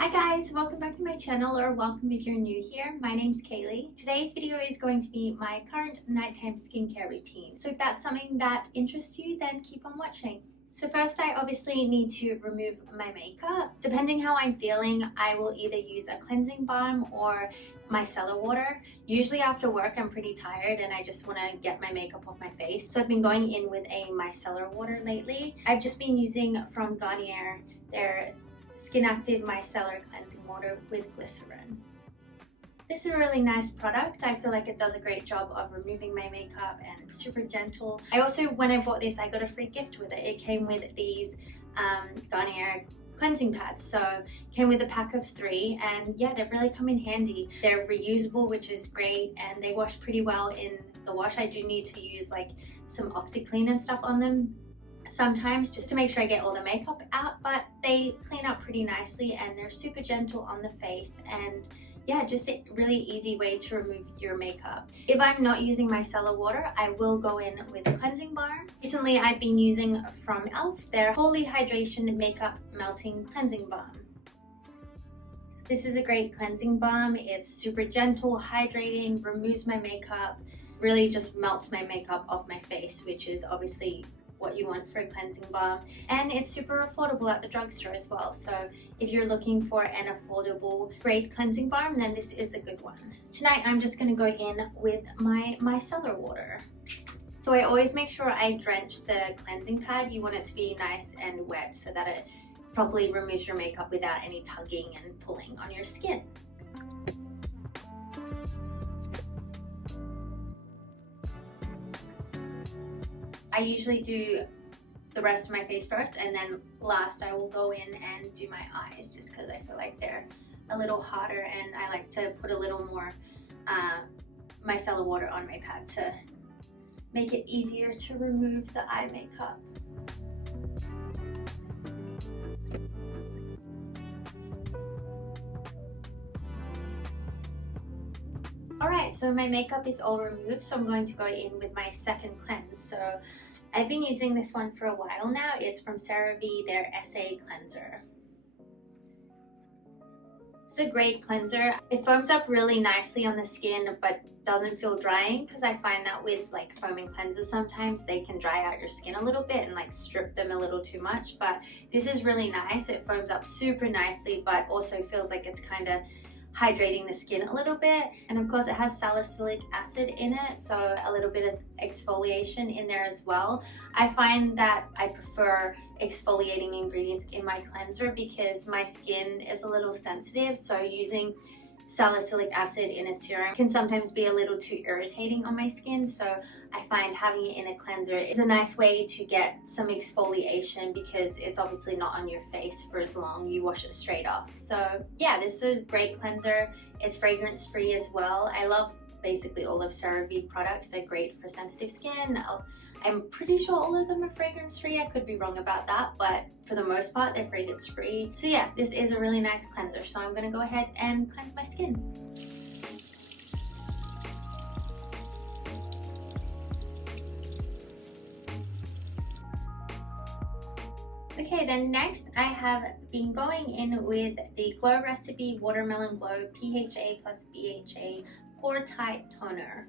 Hi guys, welcome back to my channel, or welcome if you're new here. My name's Kaylee. Today's video is going to be my current nighttime skincare routine. So if that's something that interests you, then keep on watching. So first, I obviously need to remove my makeup. Depending how I'm feeling, I will either use a cleansing balm or micellar water. Usually after work, I'm pretty tired and I just want to get my makeup off my face. So I've been going in with a micellar water lately. I've just been using from Garnier their Skin Active Micellar Cleansing Water with glycerin. This is a really nice product. I feel like it does a great job of removing my makeup and it's super gentle. I also, when I bought this, I got a free gift with it. It came with these Garnier cleansing pads. So it came with a pack of 3 and yeah, they really come in handy. They're reusable, which is great, and they wash pretty well in the wash. I do need to use like some OxiClean and stuff on them sometimes just to make sure I get all the makeup out, but they clean up pretty nicely and they're super gentle on the face, and yeah, just a really easy way to remove your makeup. If I'm not using micellar water, I will go in with a cleansing balm. Recently I've been using from e.l.f. their Holy Hydration Makeup Melting Cleansing Balm. So this is a great cleansing balm. It's super gentle, hydrating, removes my makeup, really just melts my makeup off my face, which is obviously what you want for a cleansing balm, and it's super affordable at the drugstore as well. So if you're looking for an affordable great cleansing balm, then this is a good one. Tonight I'm just going to go in with my micellar water. So I always make sure I drench the cleansing pad. You want it to be nice and wet so that it properly removes your makeup without any tugging and pulling on your skin. I usually do the rest of my face first, and then last I will go in and do my eyes, just because I feel like they're a little hotter and I like to put a little more micellar water on my pad to make it easier to remove the eye makeup. Alright, so my makeup is all removed, so I'm going to go in with my second cleanse. So I've been using this one for a while now. It's from CeraVe, their SA Cleanser. It's a great cleanser. It foams up really nicely on the skin but doesn't feel drying, because I find that with like foaming cleansers sometimes they can dry out your skin a little bit and like strip them a little too much, but this is really nice. It foams up super nicely but also feels like it's kind of hydrating the skin a little bit, and of course it has salicylic acid in it, so a little bit of exfoliation in there as well. I find that I prefer exfoliating ingredients in my cleanser because my skin is a little sensitive, so using salicylic acid in a serum can sometimes be a little too irritating on my skin. So I find having it in a cleanser is a nice way to get some exfoliation, because it's obviously not on your face for as long. You wash it straight off. So yeah, this is a great cleanser. It's fragrance free as well. I love basically all of CeraVe products. They're great for sensitive skin. I'm pretty sure all of them are fragrance free. I could be wrong about that, but for the most part they're fragrance free. So yeah, this is a really nice cleanser. So I'm gonna go ahead and cleanse my skin. Okay, then next I have been going in with the Glow Recipe Watermelon Glow PHA plus BHA Pore Tight Toner.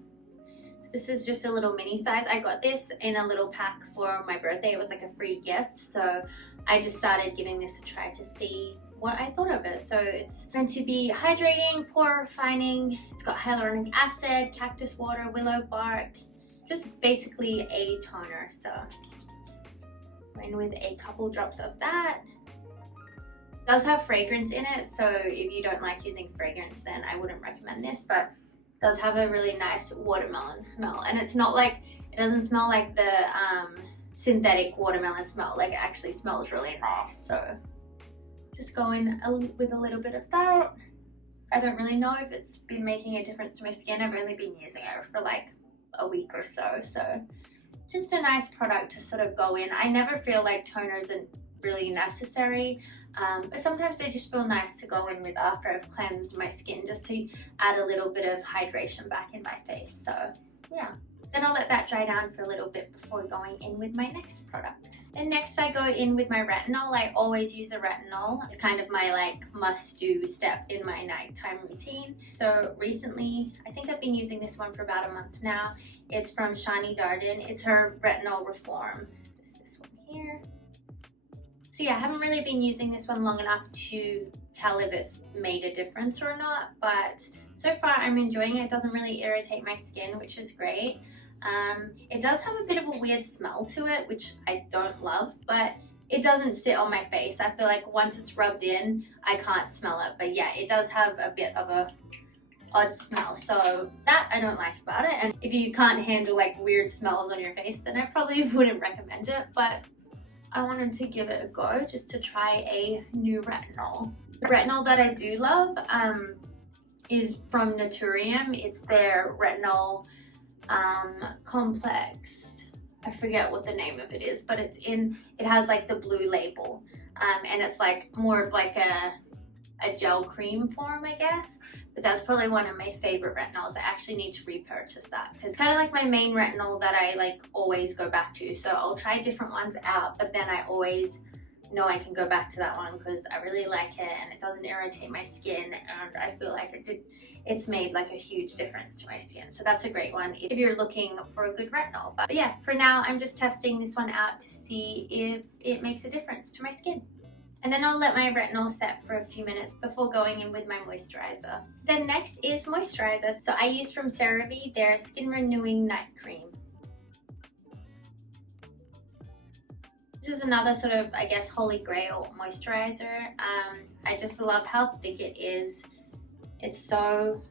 This is just a little mini size. I got this in a little pack for my birthday. It was like a free gift. So I just started giving this a try to see what I thought of it. So it's meant to be hydrating, pore refining. It's got hyaluronic acid, cactus water, willow bark, just basically a toner. So in with a couple drops of that. It does have fragrance in it, so if you don't like using fragrance, then I wouldn't recommend this, but does have a really nice watermelon smell, and it's not like, it doesn't smell like the synthetic watermelon smell. Like, it actually smells really nice. So just go in with a little bit of that. I don't really know if it's been making a difference to my skin. I've only been using it for like a week or so, so just a nice product to sort of go in. I never feel like toners are really necessary, but sometimes they just feel nice to go in with after I've cleansed my skin, just to add a little bit of hydration back in my face. So yeah, Then I'll let that dry down for a little bit before going in with my next product. Then next I go in with my retinol. I always use a retinol. It's kind of my like must-do step in my nighttime routine. So recently, I think I've been using this one for about a month now. It's from Shani Darden. It's her Retinol Reform. It's this one here. So yeah, I haven't really been using this one long enough to tell if it's made a difference or not, but so far I'm enjoying it. It doesn't really irritate my skin, which is great. It does have a bit of a weird smell to it, which I don't love, but it doesn't sit on my face. I feel like once it's rubbed in, I can't smell it. But yeah, it does have a bit of a odd smell, so that I don't like about it. And if you can't handle like weird smells on your face, then I probably wouldn't recommend it, but I wanted to give it a go just to try a new retinol. The retinol that I do love is from Naturium. It's their retinol complex. I forget what the name of it is, but it has like the blue label, and it's like more of like a gel cream form, I guess. But that's probably one of my favorite retinols. I actually need to repurchase that because it's kind of like my main retinol that I like always go back to. So I'll try different ones out, but then I always know I can go back to that one because I really like it and it doesn't irritate my skin, and I feel like it's made like a huge difference to my skin. So that's a great one if you're looking for a good retinol. But yeah, for now I'm just testing this one out to see if it makes a difference to my skin. And then I'll let my retinol set for a few minutes before going in with my moisturizer. Then next is moisturizer. So I use from CeraVe their Skin Renewing Night Cream. This is another sort of, I guess, holy grail moisturizer. I just love how thick it is. It's so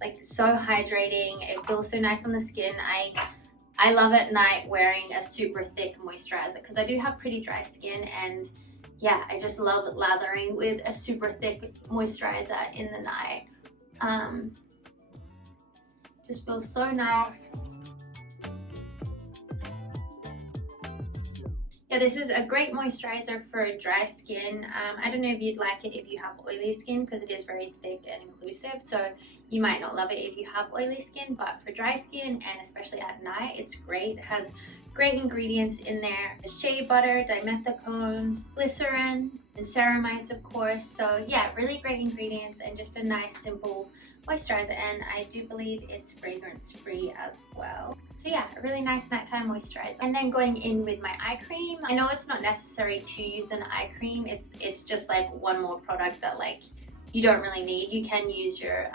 hydrating. It feels so nice on the skin. I love at night wearing a super thick moisturizer because I do have pretty dry skin, and yeah, I just love lathering with a super thick moisturizer in the night. Just feels so nice. Yeah, this is a great moisturizer for dry skin. I don't know if you'd like it if you have oily skin because it is very thick and inclusive, so you might not love it if you have oily skin, but for dry skin and especially at night, it's great. It has great ingredients in there. Shea butter, dimethicone, glycerin, and ceramides, of course. So yeah, really great ingredients and just a nice, simple moisturizer, and I do believe it's fragrance free as well. So yeah, a really nice nighttime moisturizer. And then going in with my eye cream. I know it's not necessary to use an eye cream. It's just like one more product that like you don't really need. You can use your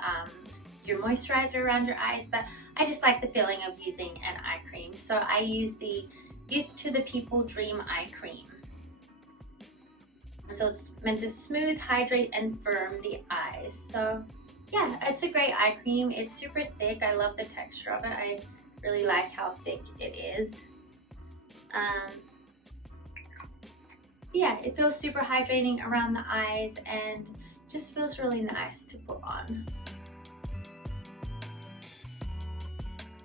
moisturizer around your eyes, but I just like the feeling of using an eye cream. So I use the Youth to the People Dream Eye Cream. So it's meant to smooth, hydrate, and firm the eyes. So yeah, it's a great eye cream. It's super thick. I love the texture of it. I really like how thick it is. Yeah, it feels super hydrating around the eyes and just feels really nice to put on.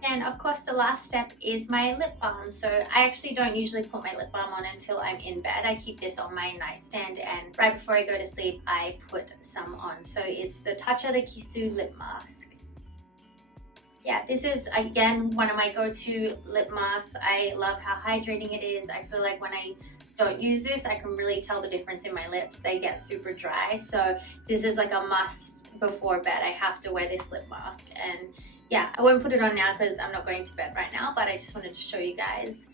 And of course the last step is my lip balm. So I actually don't usually put my lip balm on until I'm in bed. I keep this on my nightstand, and right before I go to sleep I put some on. So it's the Tatcha the Kisu lip mask. Yeah, this is again one of my go-to lip masks. I love how hydrating it is. I feel like when I don't use this, I can really tell the difference in my lips. They get super dry. So this is like a must before bed. I have to wear this lip mask. And yeah, I won't put it on now because I'm not going to bed right now, but I just wanted to show you guys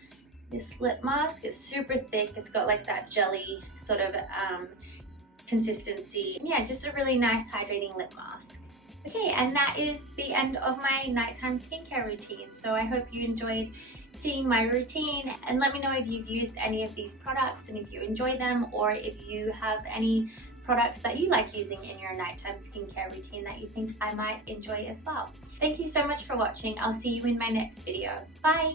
this lip mask. It's super thick. It's got like that jelly sort of consistency. Yeah, just a really nice hydrating lip mask. Okay, and that is the end of my nighttime skincare routine. So I hope you enjoyed seeing my routine, and let me know if you've used any of these products and if you enjoy them, or if you have any products that you like using in your nighttime skincare routine that you think I might enjoy as well. Thank you so much for watching. I'll see you in my next video. Bye!